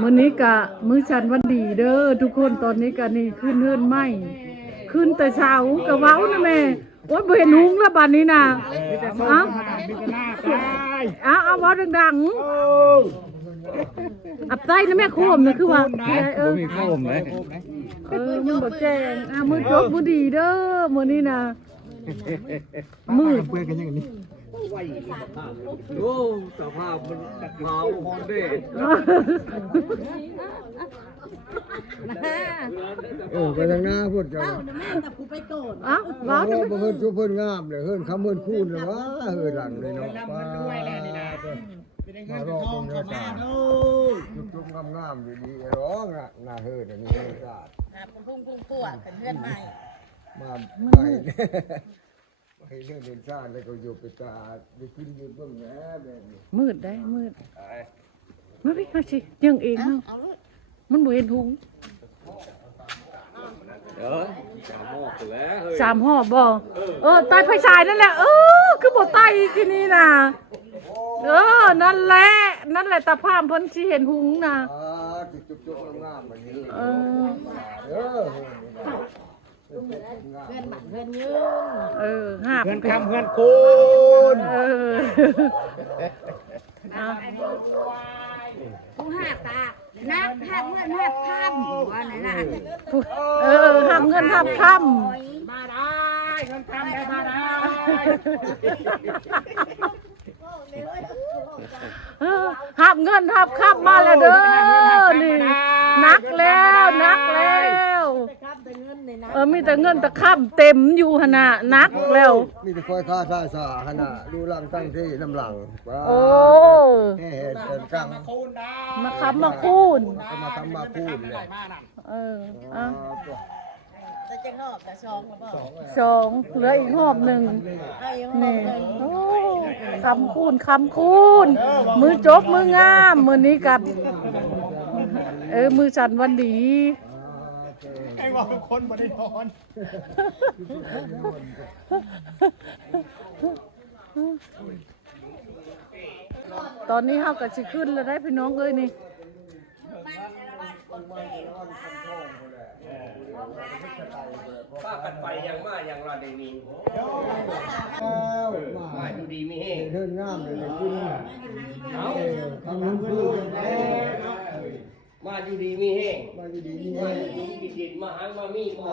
มื้อนี้กะมื้อฉันวันดีเด้อทุกคนตอนนี้กะนี่ขึ้นเฮือนไหมขึ้นแต่เช้ากะเว้านะแม่โอ๊ยบ่เห็นหุงแล้วบัดนี้น่ะเอ้าเอาเว้าดังๆอับไส้นะแม่โคมนะคือว่าบ่มีโคมเลย มันบ่แจ้งมื้อจบบ่ดีเด้อมื้อนี้น่ะมื้อเพื่อนกันอย่างนี้โอ้สภาพมันขาวฮอนเด้ไปทางหน้าพูดกันว้าว เพิ่นชุบเพิ่นงามเลยเพิ่นคำเพิ่นคูนเลยว่าเฮ้ยหลังเลยเนาะมารอบเนื้อตาจุ๊บๆงามๆอยู่ดีร้องอ่ะน่าเฮ้ยอันนี้ศาสตร์พุ่งพวกกันเพื่อนใหม่มาไปเรื่องเดินซ่านแล้วก็อยู่ไปตาได้ขึ้นยืนเบื้องแหนแบบนี้มืดได้มืดมาพี่มาสิยังเองเนาะมันบ่เห็นหุงสามห่อบ่ตายไฟฉายนั่นแหละคือบ่ตายที่นี่น่ะนั่นแหละตาพามเพิ่นสิเห็นหุงน่ะจุ๊บๆงามๆแบบนี้เพื่อนยืนหาบเพื่อนคำเพื่อนคูณผู้หาตานักหักเงินหักค่ำว่าไหนน่ะหักเงินหักค่ำมาได้เงินค่ำได้มาได้หับเงินหับค่ำมาแล้วเด้อนี่นักแล้วมีแต่เงินแต่ค่ำเต็มอยู่หนะนักแล้วมีแต่คอยค่าท่าสาหนะดูลังตั้งที่น้ำหลังเห็นกลางมาค้ำมาคูนมาทำมาคูนเลยจะงอกกับสองเหลืออีกหอบหนึ่งนี่คำคูนมือจบมืองามมือนี้กับมือจันวันดีไอ้ว่าคนบ่ได้นอนตอนนี้เฮาก็สิขึ้นแล้วได้พี่น้องเอ้ยนี่ป้ากันไปยังมายังรอเดนีมาอยู่ดีมีเฮงเดินงามเลยกินเอาทำน้ำพึ่งมาอยู่ดีมีเฮงมาอยู่ดีมีเฮงดินมาหังมามีมา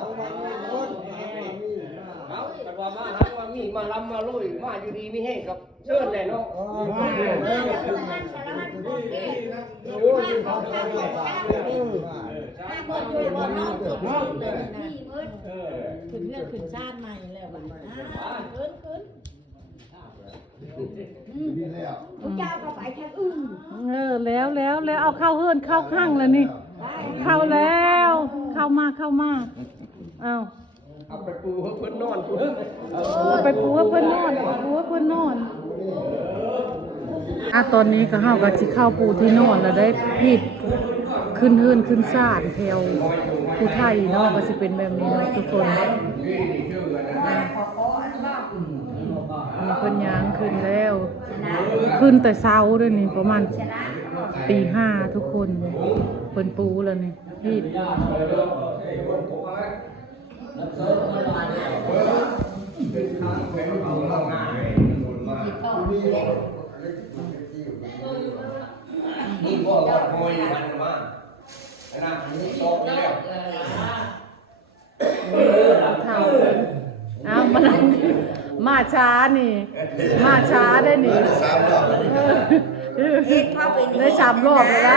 เอาแต่ว่ามาหังมามีมาลำมาลุยมาอยู่ดีมีเฮงกับเชิญเลยเนาะขึ้นเรื่องขึ้นชาติใหม่แล้วขึ้นเจ้าก็ไปทางอื่นแล้วเอาเข้าเฮือนเข้าข้างแล้วนี่เข้าแล้วเข้ามาเอาไปปูเพิ่นนอนไปปูเพิ่นนอนตอนนี้ก็เฮาก็สิเข้าปูที่นอนแล้วได้ผิดขึ้นเฮือนขึ้นซ่านแถวผู้ไทยเนาะก็สิเป็นแบบนี้เนาะทุกคนมีเพิ่นย่างขึ้นแล้วขึ้นแต่เช้าด้วยนี่ประมาณตีห้าทุกคนเพิ่นปูแล้วนี่ผิดนี่บ่ว่าโอยมันมานะนี่โตแล้วมาช้านี่มาช้าได้นี่ได้3 รอบเลยนะ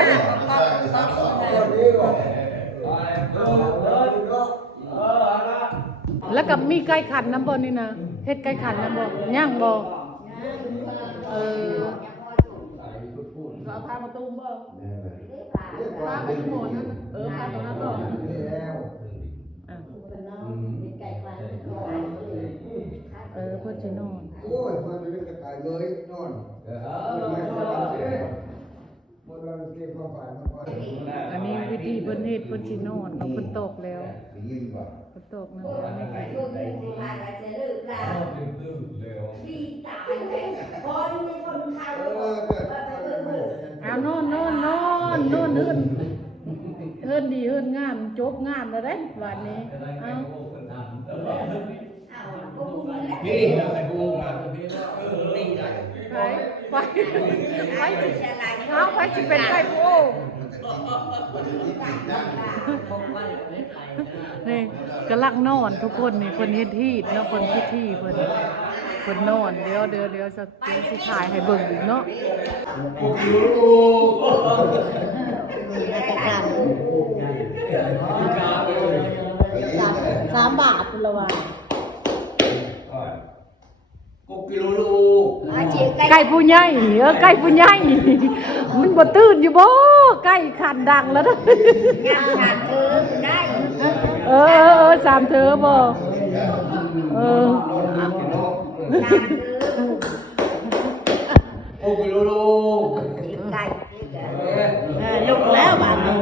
แล้วกับมีไก่ขันน้ำบ่นี่นะเฮ็ดไก่ขันน้ำบ่ย่างบ่เอาพามาตูมบ่พาไปหมดพาตรงนั้นบ่เพื่อจะนอนโอ้ยมันเป็นกระต่ายเลยนอนอันนี้วิธีเพิ่นเฮ็ดเพิ่นสินอนเพิ่นตกแล้วเพิ่นตกนั่นไม่ไกลเอานอน อนเฮือนดีเฮือนงามจบงามแล้วเด้วันนี้เอา นี่เราไปดูมานี่ได้ ไปเอาไปสิเป็นไก่โอ้นี่กำลังนอนทุกคนนี่คนเฮ็ดที่เนาะคนพิธีเพิ่นนอนเดี๋ยวสิถ่ายให้เบิ่งอีกเนาะ 3 บาทคุณละว่า กิโลลูก ไก่ผู้ใหญ่ไก่ผู้ใหญ่มันบ่ตื่นอยู่บ่ไก่ขันดังแล้วเด้อ ขาดเธอได้ สามเธอบ่กิโลลูก ไก่ลุกแล้วบาดนี้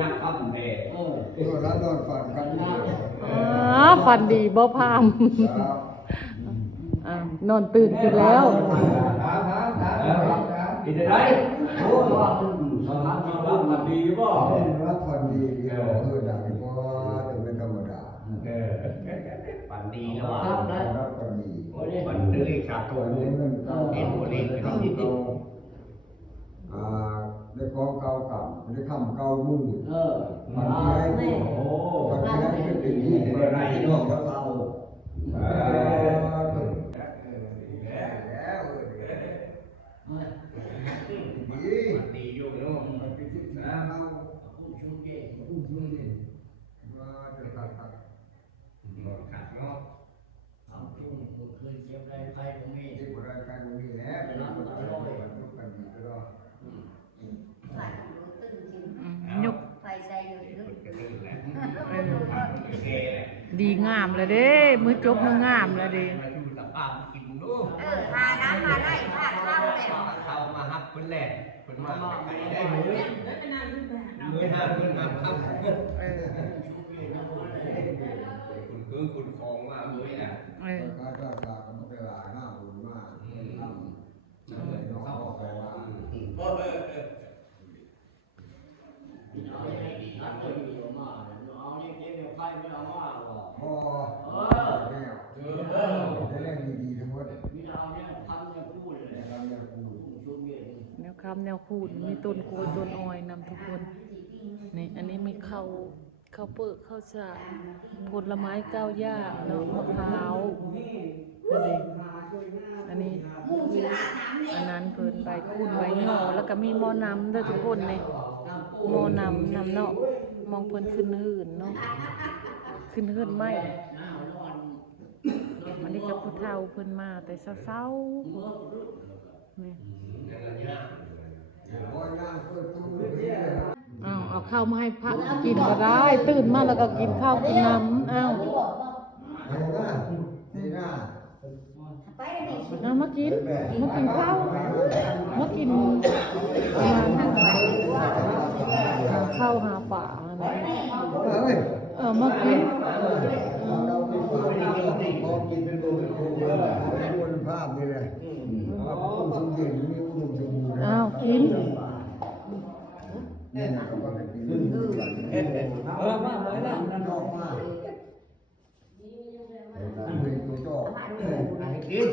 นักคำเด็ก ตัวนั้นนอนฝันกันอยู่ ฝันดีบ่พามนอนตื่นขึ้นแล้ว กินได้โอ้ยว่าสถานที่รับมันดีบ่ รับฝันดีเดียวดังเพราะว่าจะเป็นธรรมดา ฝันดีแล้วว่า รับฝันดี ฝันดื้อขาดตัว วัน เล นี้ ย มันเก่า เอ็นโมลีน ได้ ครับ ของเก่ากับได้คำเก่ามือฝันที่ให้ฝันที่ให้เป็นที่เป็นไรนอกแล้วเราดี ดีอยู่เนาะ มันเป็นที่สาเราชุ่มเย็นว่าจะตัด ขาดเนาะ ที่บริการตรงนี้แล้วเป็นคนที่มันทุกกันดีก็ ยก ไฟใจอยู่ลึก ดีงามเลยเด้มื้อจบมื้องามเลยเด้ มาดูสับปะกินดู หาน้ำมาได้ข้าวแล้ว เข้ามาฮับเพิ่นแหละเพิ่นมาไก่ได้หมูไม่น่าเพิ่นมาครับคุณของมาเมื่อน่ะ การรักษากันไม่เป็นไรหน้าบุญมากทำน้องออกไปว่าพ่อแนวได้เล่นดีๆทั้งหมด แนวคำแนวคูดมีต้นโกยต้นอ้อยนำทุกคนนี่อันนี้มีข้าวเปิดข้าวสารผลไม้9อย่างเนาะมะพร้าวอันนี้อันนั้นเพิ่นใบคูนใบย่อแล้วก็มีหม้อน้ำด้วยทุกคนนี่หม้อน้ำเนาะมองเพิ่นขึ้นหื่นเนาะขึ้นหื่นไหมอันนี้ก็ผู้เฒ่าเพิ่นมาแต่เช้าๆนี่เอาข้าวมาให้พระกินก็ได้ตื่นมาแล้วก็กินข้าวกินน้ำเอามากินข้าวมากินข้าวหาป่ามากิน พอกินเป็นตัวเป็นโครงคุณภาพนี่แหละว่าผู้สูงเย็นมีอุดมสมบูรณ์ อ้าวกิน นี่นะก็ได้กินมาเลยละนอกมากเป็นตัวจอกกิน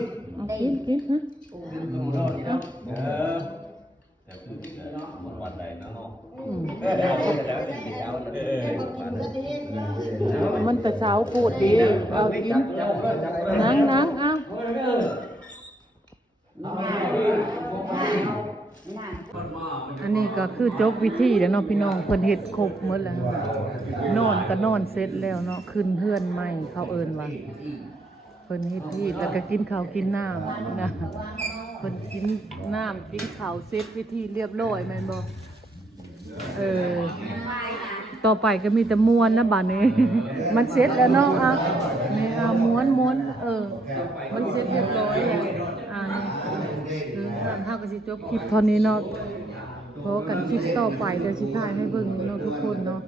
กินฮะ วันใดนะเนาะ มันแต่เช้าพูดดีเอากินนั่งเอาอันนี้ก็คือจบวิธีแล้วเนาะพี่น้องเพิ่นเฮ็ดครบหมดแล้วนอนก็นอนเสร็จแล้วเนาะขึ้นเฮือนใหม่เขาเอิ้นว่าเพิ่นเฮ็ดที่แล้วก็กินข้าวกินน้ำนะเพิ่นกินน้ำกินข้าวเสร็จวิธีเรียบร้อยแม่นบ่ต่อไปก็มีแต่ม้วนนะบัดนี้ มันเสร็จแล้วเนาะนี่ม้วนมันเสร็จเรียบร้อยแล้วนี่คือท่านเฮาก็สิจบคลิปเท่านี้เนาะพบกันคลิปต่อไปเดี๋ยวสิถ่ายให้เบิ่งเนาะทุกคนเนาะ